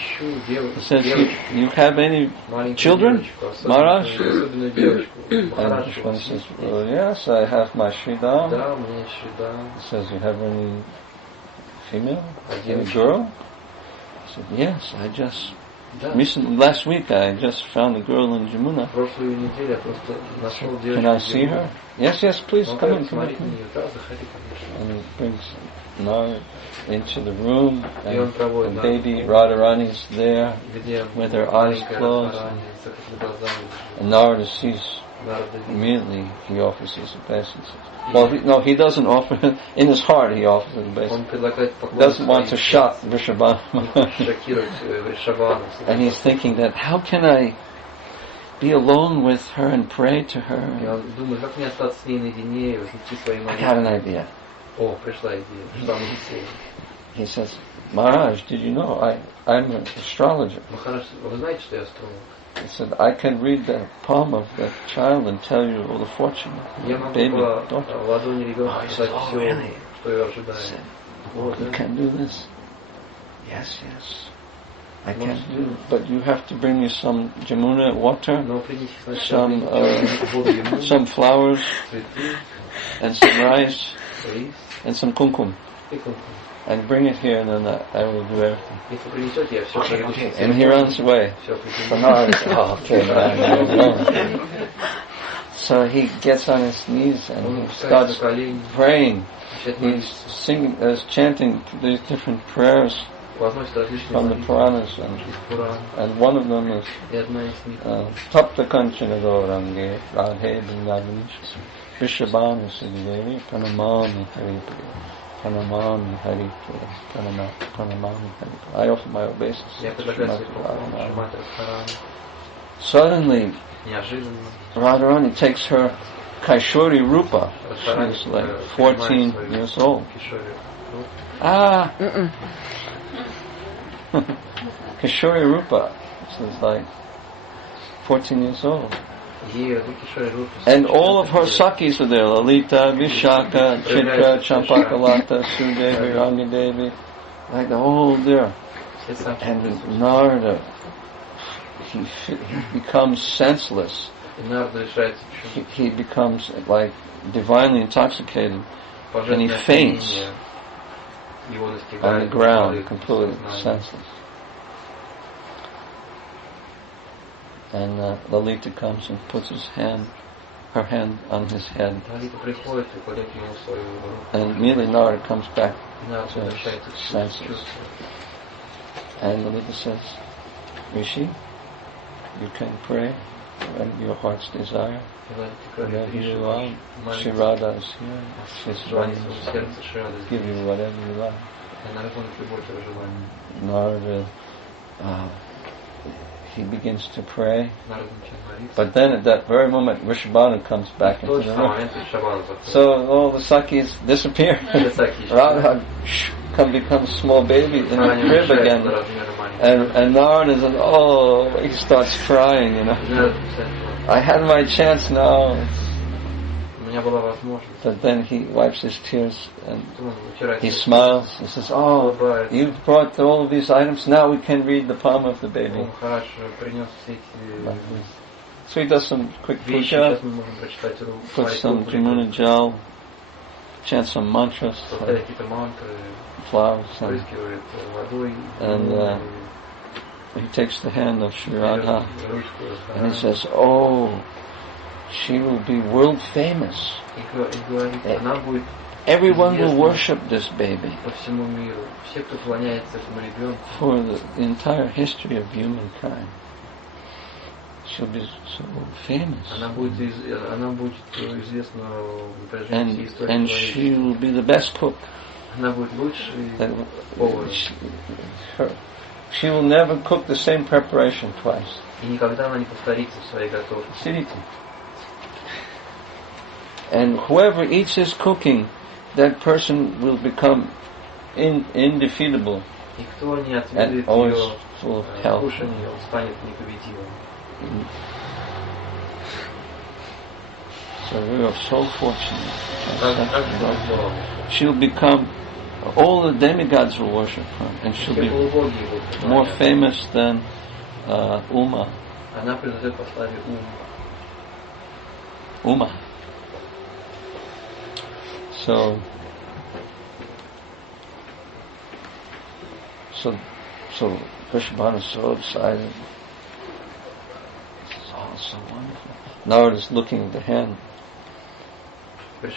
says, you have any children, Maharaj? And Vishwanath says, yes, I have my Sridham. He says, you have any female, any girl? He said, yes, I just Recently, last week, I just found a girl in Jamuna. Can I see her? Yes, please, come in. And he brings Nard into the room, and the baby Radharani is there with her eyes closed. And Narada sees immediately, he offers his obeisance. Well, he doesn't offer it. In his heart, he offers his obeisance. He doesn't want to shock Vrishabhanu. And he's thinking that, how can I be alone with her and pray to her? I got an idea. He says, Maharaj, did you know I'm an astrologer? He said, I can read the palm of the child and tell you all the fortune of the baby daughter. He said, oh, really? He said, you can do this? Yes. I can do it. But you have to bring me some Jamuna water, some flowers, and some rice, and some kumkum. And bring it here, and then I will do everything. Okay. And he runs away. So he gets on his knees and he starts praying. He's singing, chanting these different prayers from the Puranas, and one of them is Tapta Kanchana Gaurange Radhe Vrindavanishya Vrishabhanu Siddhidevi Pranamami Haripriya Pranamami Haripriya Pranamami Haripriya. I offer my obeisance. Suddenly Radharani takes her Kaishori Rupa. She's like 14 years old. Kishori Rupa. She's like 14 years old. And all of her Sakis are there. Lalita, Vishaka, Chitra, Champakalata, Sudevi, Rangadevi. Like they're all there. And Narada, he becomes senseless. He becomes like divinely intoxicated. And he faints on the ground, completely senseless. And Lalita comes and puts her hand on his head. And immediately Narada comes back to his senses. And Lalita says, Rishi, you can pray whatever your heart's desire. Wherever you are, Shri Radha is here. She's ready to give you whatever you like. Narada, he begins to pray, but then at that very moment Vrishabhanu comes back into the room. So all the Sakis disappear. Radha becomes a small baby in the crib again, and Narada says, he starts crying, I had my chance now. But then he wipes his tears and he smiles. He says, you've brought all of these items, now we can read the palm of the baby. So he does some quick puja, puts some Jamuna gel, chants some mantras, flowers, and he takes the hand of Shri Radha and he says, she will be world famous. Everyone will worship this baby for the entire history of humankind. She'll be so famous. And she will be the best cook. She will never cook the same preparation twice. And whoever eats his cooking, that person will become indefeatable and always full of health. So we are so fortunate. She'll become, all the demigods will worship her, and she'll be more famous than Uma. So Vrishabhanu is so excited. This is all so wonderful. Narada is looking at the hand. And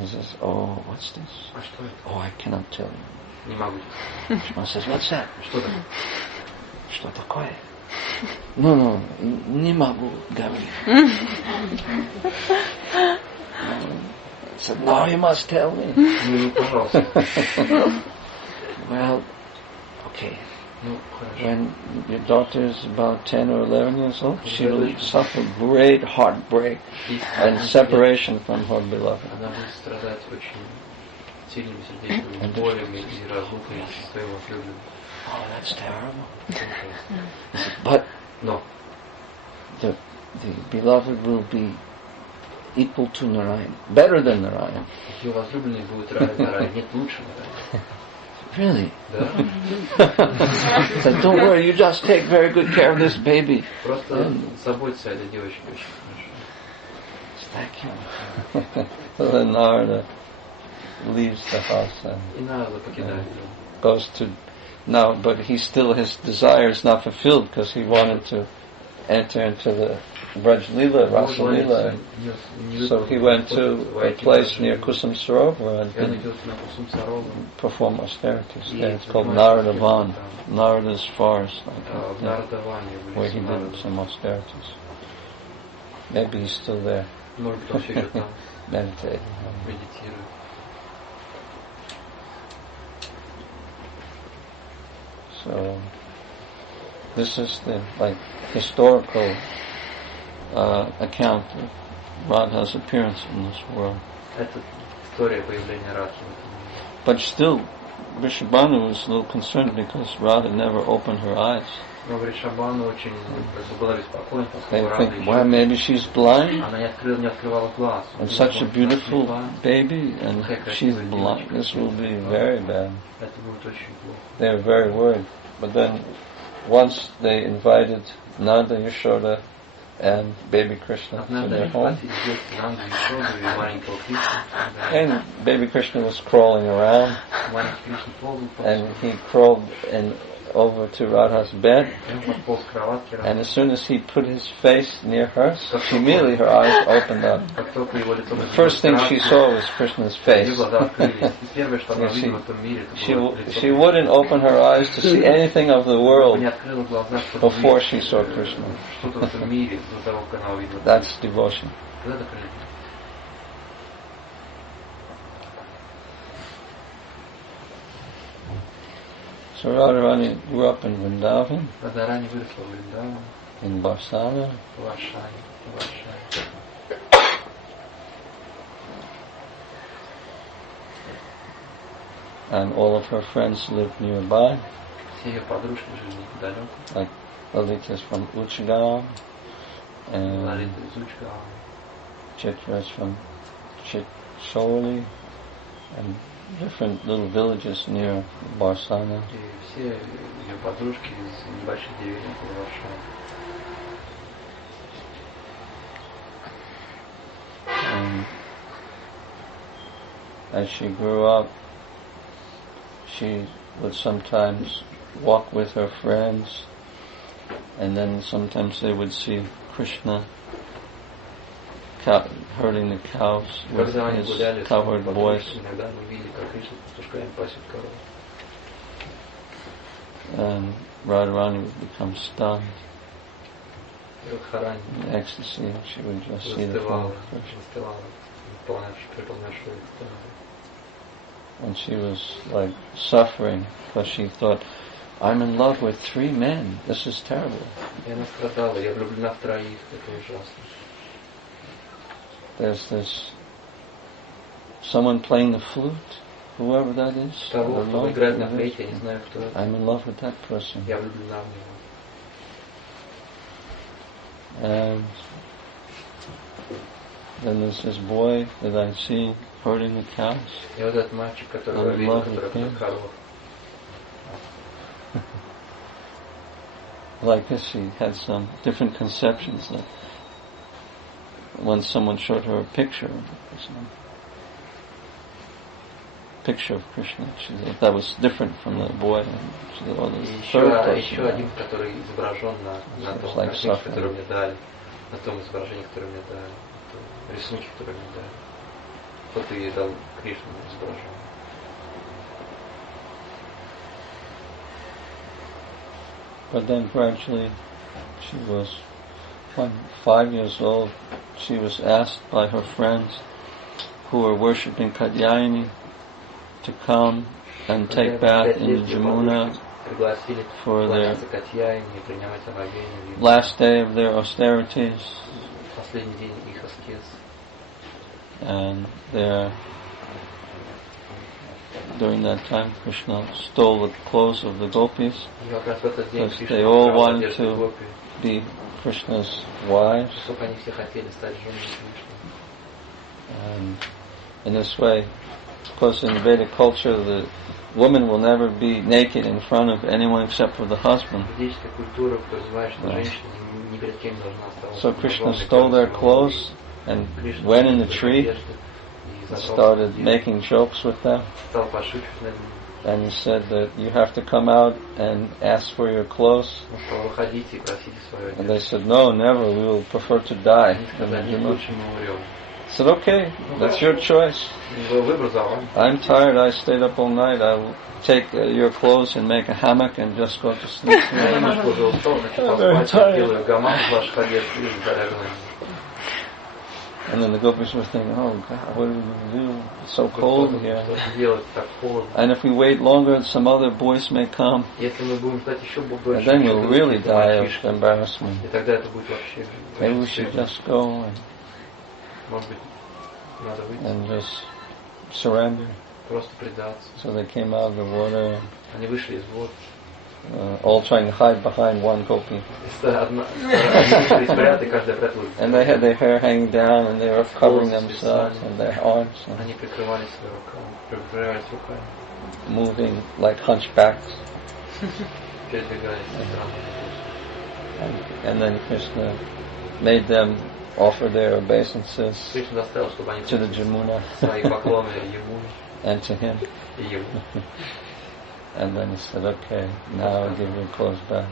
he says, oh, what's this? Oh, I cannot tell you. Vrishabhanu says, what's that? Что такое? No, не могу говорить. I said, no, you must tell me. Well, okay. When your daughter is about 10 or 11 years old, she will suffer great heartbreak and separation from her beloved. Oh, that's terrible. But the beloved will be equal to Narayan, better than Narayan. Really? So don't worry, you just take very good care of this baby. Thank you. So then Narada leaves the house and goes to now, but his desire is not fulfilled because he wanted to enter into the Braj Leela, Rasa Leela. So he went to a place near Kusum Sarovar and perform austerities. Yeah, it's called Narada Van, Narada's forest, where he did some austerities. Maybe he's still there. Meditating. So this is the historical account of Radha's appearance in this world. But still, Vrishabhanu was a little concerned because Radha never opened her eyes. They think, well, maybe she's blind, and such a beautiful baby, and she's blind. This will be very bad. They were very worried. But then, once they invited Nanda, Yashoda, and baby Krishna to their home, and baby Krishna was crawling around, and he crawled over to Radha's bed, and as soon as he put his face near hers, immediately her eyes opened up. The first thing she saw was Krishna's face. She wouldn't open her eyes to see anything of the world before she saw Krishna. That's devotion. So Radharani grew up in Vrindavan, in Barsana, and all of her friends lived nearby. Like Lalita is from Uchgaon, and Chitra is from Chitsholi, and different little villages near Barsana. And as she grew up, she would sometimes walk with her friends, and then sometimes they would see Krishna herding the cows with his cowherd boys. And Radharani would become stunned in ecstasy, and she would just see the form of Krishna. And she was like suffering because she thought, I'm in love with 3 men. This is terrible. There's this someone playing the flute, whoever that is. I'm in love with that person. And then there's this boy that I see herding the cows. I'm in love with him. Like this, she had some different conceptions that when someone showed her a picture of Krishna. picture of Krishna. She said that was different from the boy. She said, oh, this И third person. еще один, который изображен на том картинке, которую мне дали, на том изображении, которое мне дали, на том рисунке, который мне дали. Вот и дал Кришну изображение. But then gradually, she was, when 5 years old, she was asked by her friends who were worshipping Katyayani to come and take bath in the Jamuna for their last day of their austerities. And during that time, Krishna stole the clothes of the gopis because they all wanted to be Krishna's wives. And in this way, of course, in Vedic culture, the woman will never be naked in front of anyone except for the husband. So Krishna stole their clothes and went in the tree and started making jokes with them. And he said that you have to come out and ask for your clothes. And they said, no, never, we will prefer to die. I said, okay, that's your choice. I'm tired, I stayed up all night, I'll take your clothes and make a hammock and just go to sleep. I'm very tired. And then the gopis were thinking, oh God, what are we going to do? It's so cold here. And if we wait longer, some other boys may come. And then we'll really die of embarrassment. Maybe we should just go and just surrender. So they came out of the water, all trying to hide behind one gopi. And they had their hair hanging down and they were covering themselves and their arms and moving like hunchbacks. And then Krishna made them offer their obeisances to the Jamuna and to him. And then he said, okay, now I'll give your clothes back.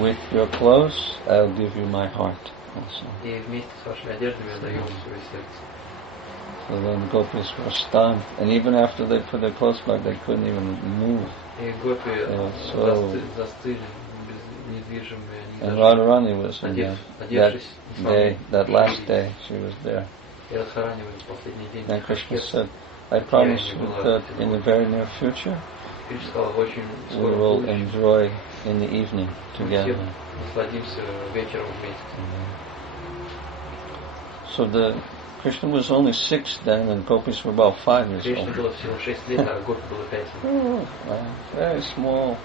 With your clothes, I'll give you my heart also. So then the gopis were stunned. And even after they put their clothes back, they couldn't even move. They were so... And Radharani was in that last day, she was there. And Krishna said, I promise you that in the very near future, we will enjoy in the evening together. So Krishna was only 6 then, and gopis were about 5 years old. Very small,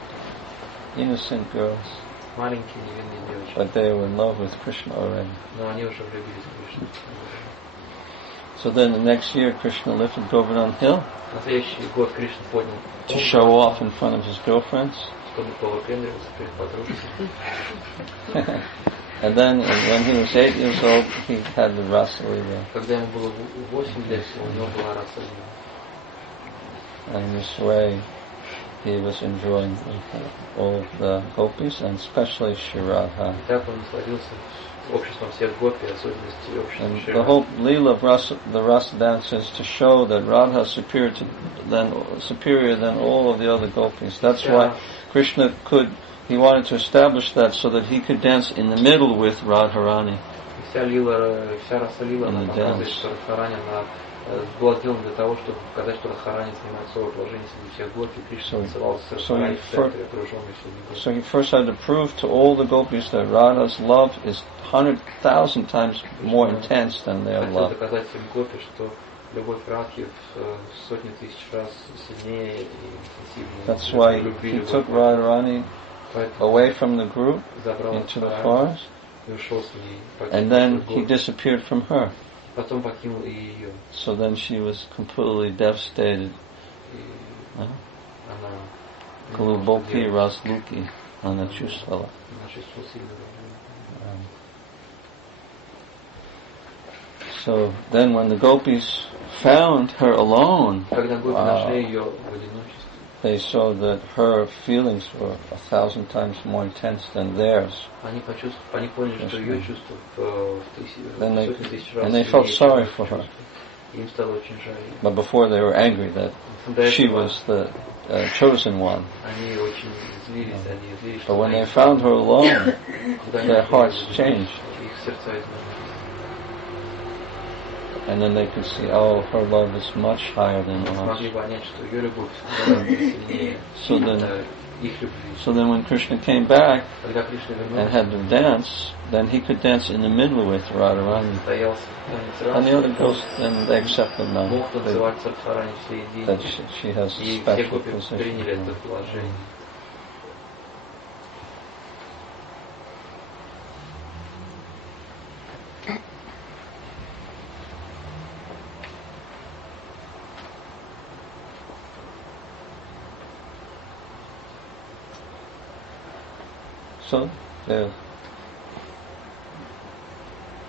innocent girls. But they were in love with Krishna already. So then the next year Krishna lifted Govardhan Hill to show off in front of his girlfriends. And then when he was 8 years old, he had the Rasa Leela. And in this way he was enjoying all of the gopis and especially Shri Radha. And the whole Leela of the Rasa dance is to show that Radha is superior than all of the other gopis. That's why Krishna he wanted to establish that so that he could dance in the middle with Radharani. In the dance. Была сделана для того, чтобы показать, что Радхарани занимает особое положение среди всех гопи, Кришна целовался с Радхарани в центре, окруженный всеми гопи. So he first had to prove to all the gopis that Radha's love is 100,000 times more intense than their love. Хотел доказать всем гопи, что любовь Радхи в сотни тысяч раз сильнее и интенсивнее. That's why he took Radharani away from the group into the forest, and then he disappeared from her. So then she was completely devastated. Glubokhi Rasluki, она чувствовала. So then when the gopis found her alone, they saw that her feelings were 1,000 times more intense than theirs. And they felt sorry for her. But before they were angry that she was the chosen one. But when they found her alone, their hearts changed. And then they could see, oh, her love is much higher than ours. So then when Krishna came back and had to dance, then he could dance in the middle with Radharani. And the other ghosts, then they accepted now that she has a special position. So,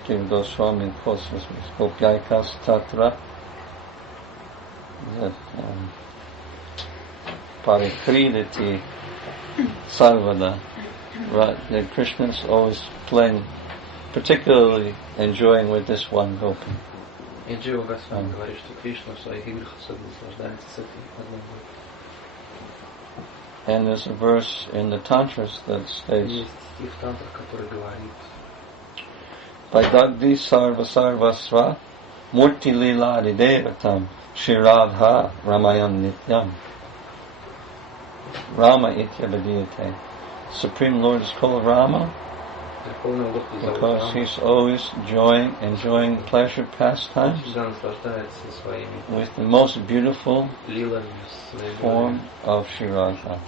Jiva Goswami quotes this Gopyaikas Tatra that Parikriditi Sarvada, right? That Krishna's always playing, particularly enjoying with this one gopi. И Джива Госвами говорит, что Кришна в своих играх особенно наслаждается с этой одной гопи. And there's a verse in the Tantras that states, Vaidagdi sarva sarvasva murti lila adidevatam Shri Radha Ramayan Nityam. Rama ityabadiyate. Supreme Lord is called Rama because he's always enjoying pleasure pastimes with the most beautiful form of Shri Radha.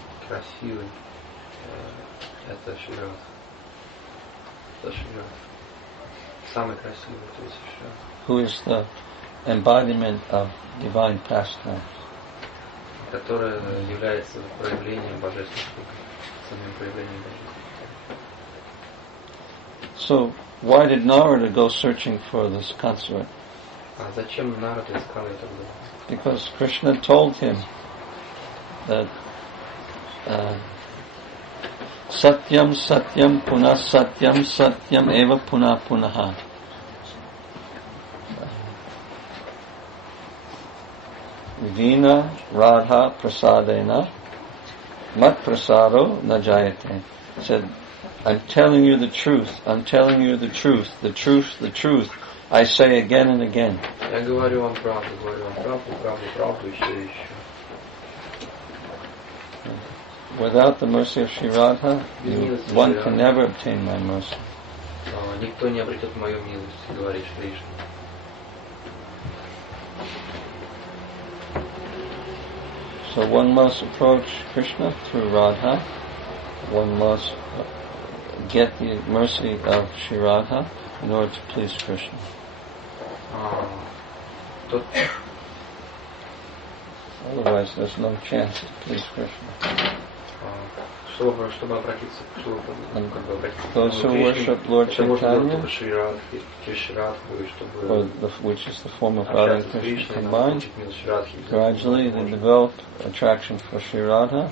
Это Шри Радха. Это Шри Радха. Самый красивый, то есть Шри Радха. Who is the embodiment of divine pastimes. Которая является проявлением божественных игр, самим проявлением божественных. So, why did Narada go searching for this consort? А зачем Нарада искал это? Because Krishna told him that Satyam Satyam Punah Satyam Satyam Eva Punah Punaha. Vina Radha Prasadena Mat Prasado Najayate. Said, I'm telling you the truth, I'm telling you the truth, the truth, the truth. I say again and again. Я говорю вам правду, правду, еще и еще. Without the mercy of Shri Radha, one can never obtain my mercy. Никто не обретет мою милость, говорит Кришна. So one must approach Krishna through Radha. One must get the mercy of Shri Radha in order to please Krishna. Otherwise, there's no chance to please Krishna. Those who worship Lord Chaitanya, which is the form of Radha and Krishna combined, gradually they develop attraction for Shri Radha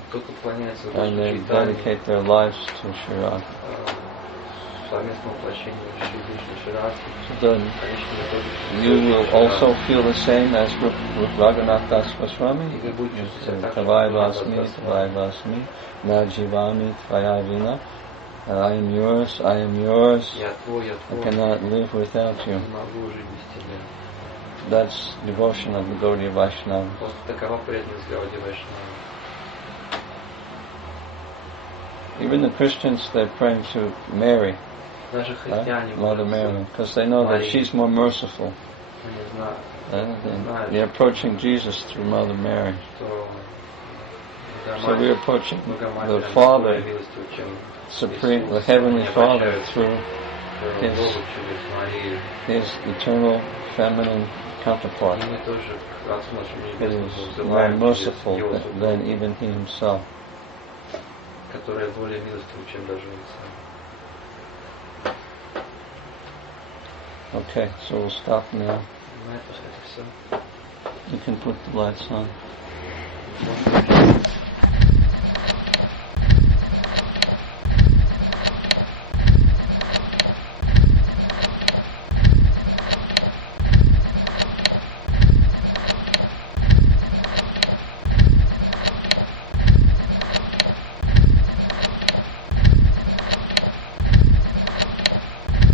and they dedicate their lives to Shri Radha. So then you will also feel the same as with Raghunath Das Goswami. Tavai Vasmi, Na Jivami Tvayavina. I am yours, I cannot live without you. That's devotion of the Gaudiya Vaishnava. Even the Christians, they're praying to Mary, Mother Mary, because they know that she's more merciful. They're approaching Jesus through Mother Mary. So we're approaching the Father, Supreme, the Heavenly Father, through His eternal feminine counterpart. He is more merciful than even He Himself. Okay, so we'll stop now. You can put the lights on.